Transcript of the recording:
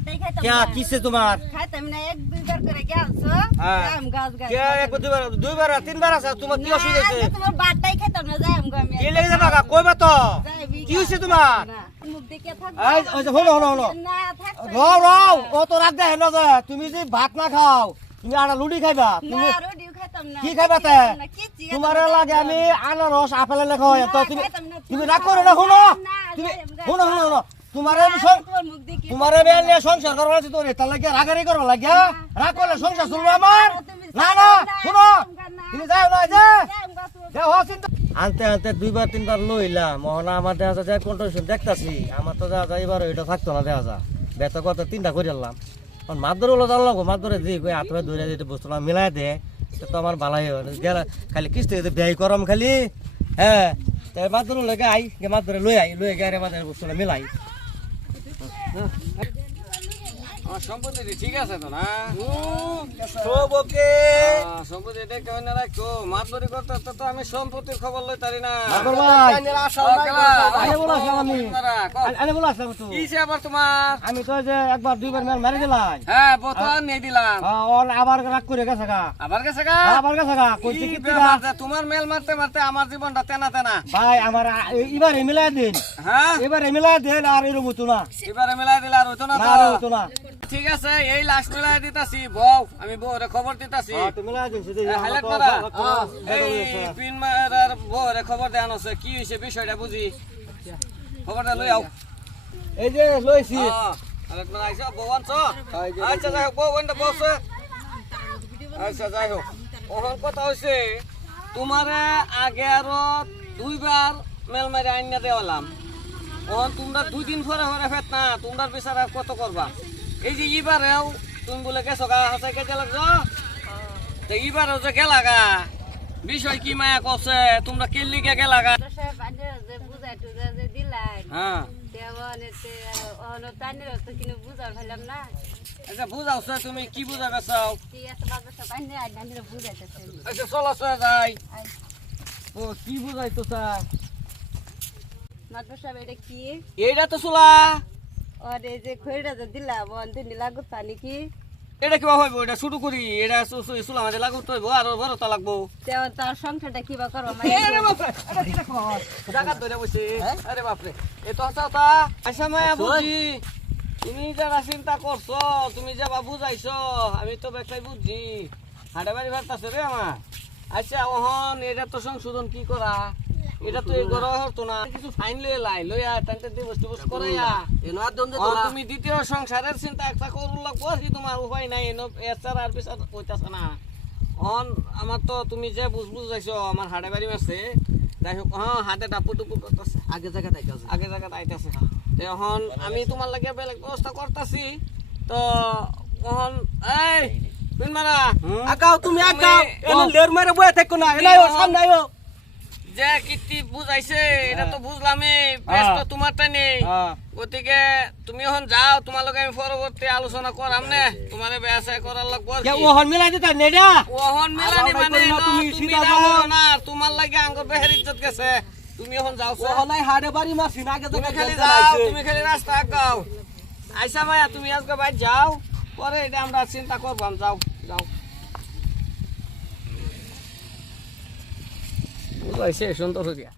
বাটটাই খাইতাম কে কিসে তোমার খাইতাম না এক দুইবার করে গেলছো যাইম গাছ গাছ কে এক দুইবার তিনবার আছে তোমার কি অসুবিধা আছে তোমার বাটটাই খাইতাম না যাইম গো আমি কি লেগে যাবা কইবা তো কি হইছে তোমার মুখ দেখে থাকবো এই হলো না থাকবো রও রও ও তো রাখ দে না যে তুমি যে ভাত না খাও তুমি আটা লুডি খাইবা তুমি না রোডিও খাইতাম না কি খাইবা তে তোমার লাগে আমি আনারস আপেল লেখা হয় তো তুমি রাগ করো না শুনো তুমি শুনো তোমারে তোমারে নিয়ে সংসার করবা আছে তোরে তার লাগে রাগারি করবা লাগে রাগ করলে সংসার চলবে আমার না না শুনো তুমি যাও না যে যাও চিন্তা আনতে আনতে দুইবার তিনবার লইলাম মহনা আমার দেখা যায় কন্ট্রোল দেখতাছি আমার তো দেখা যায় এবার ওইটা থাকতো না দেখা যায় বেত কত তিনটা করে আনলাম মাছ ধরে হলো জানলাম মাছ ধরে দিই হাত ধরে ধরে দিতে বসতো না মিলাই দে তো আমার ভালাই গেল খালি কিস্তি ব্যয় করম খালি হ্যাঁ মাছ ধরে লেগে আই মাছ ধরে লই গাড়ি মাছ বস্তু মিলাই সম্পত্তি ঠিক আছে তো না সব ওকে সম্পত্তি দেখে না রাখো মাছ ধরি করতে তো আমি সম্পত্তির খবর লই তারি না আবার তোমার আমি তো যে একবার দুইবার মেল মারি দিলাম হ্যাঁ বোতল নিয়ে দিলাম আবার রাগ করে গেছে গা আবার গেছে তোমার মেল মারতে মারতে আমার জীবনটা তেনা তেনা ভাই আমার এবারে মিলাই দিন হ্যাঁ এবারে মিলাই দেন আর এরকম হতো না এবারে মিলাই দিলে আর হইতো না হতো না ঠিক আছে এই লাস্ট মিলাই দিতাছি বউ আমি বউরে খবর দিতাছি হাইলাইট করা এই পিন মারার বউরে খবর দেন আছে কি হইছে বিষয়টা বুঝি খবরটা লই আও এই যে লইছি হাইলাইট করা আইছো বউ আনছো আচ্ছা যাই হোক বউ ওইটা বসে আচ্ছা যাই হোক ওখান কথা হইছে তোমারে আগে আরো দুইবার মেল মারি আইনা দেওয়ালাম ওখান তোমরা 2 দিন পরে ফেত না তোমরা বিচারা কত করবা এই যে এবারেও তুমি বলে গেছো গা হাসাই কেটে লাগছো তো এবারেও যে গেলা গা বিষয় কি মায়া করছে তোমরা কেলি কে গেলা গা হ্যাঁ আচ্ছা বুঝাওছো তুমি কি বুঝাবে চাও আচ্ছা চলো চলে যাই ও কি বুঝাইতো চাও এইটা তো চুলা আরে যে খইরা যে দিলাম অন্ধে লাগত পানি কি এটা কিবা হইব এটা শুরু করি এটা চুলা মাঝে লাগুত হইব আর বড়টা লাগবো তেও তার সংসারটা কিবা করব আরে বাপ রে এটা কি দেখো জায়গা ধরে বসে আরে বাপ রে এ তো হাসাতা আচ্ছা মায়া বুঝি তুমি যারা চিন্তা করছো তুমি যাবা বুঝাইছো আমি তো বেকাই বুঝছি হাড়ে বাড়ি ভাবতাছে রে আমার আচ্ছা ওহন এটা তো সংশোধন কি করা এটা তো এই গড় হতো না কিছু ফাইন লইয়া টানতে দিবস টিবস করাইয়া তুমি দ্বিতীয় সংসারের চিন্তা একটা করু লাগবো কি তোমার উপায় নাই এছাড় আর পিছার কইতাছে না অন আমার তো তুমি যে বুঝাইছো আমার হাড়ে বাড়ি মারছে যাই হোক হ্যাঁ হাতে ডাপু টুপু করতেছে আগে জায়গা আইতাছে এখন আমি তোমার লাগে বেলেগ ব্যবস্থা করতেছি তো ওহন এই পিন মারা আগাও তুমি আগাও এনে লের মারে বয়ে থাকো না এনাইও সামনে আইও যে কীর্তি বুঝাইছে এটা তো বুঝলামই ব্যস্ত তোমারটা নেই গতিকে তুমি এখন যাও তোমার লগে আমি পরবর্তী আলোচনা করাম নে তোমারে বেয়াসা করার লাগবো ওহন মিলাই দিতা নেডা ওহন মিলানি মানে তুমি যাবো না তোমার লাগে আঙ্গুর বেহের ইজ্জত গেছে তুমি এখন যাও ওহনাই হাড়ে বাড়ি মারছি না আগে তুমি খালি রাস্তা আগাও আইসা মায়া তুমি আজকে বাইরে যাও পরে এটা আমরা চিন্তা করবাম যাও বুঝাইছে সুন্দর হইয়া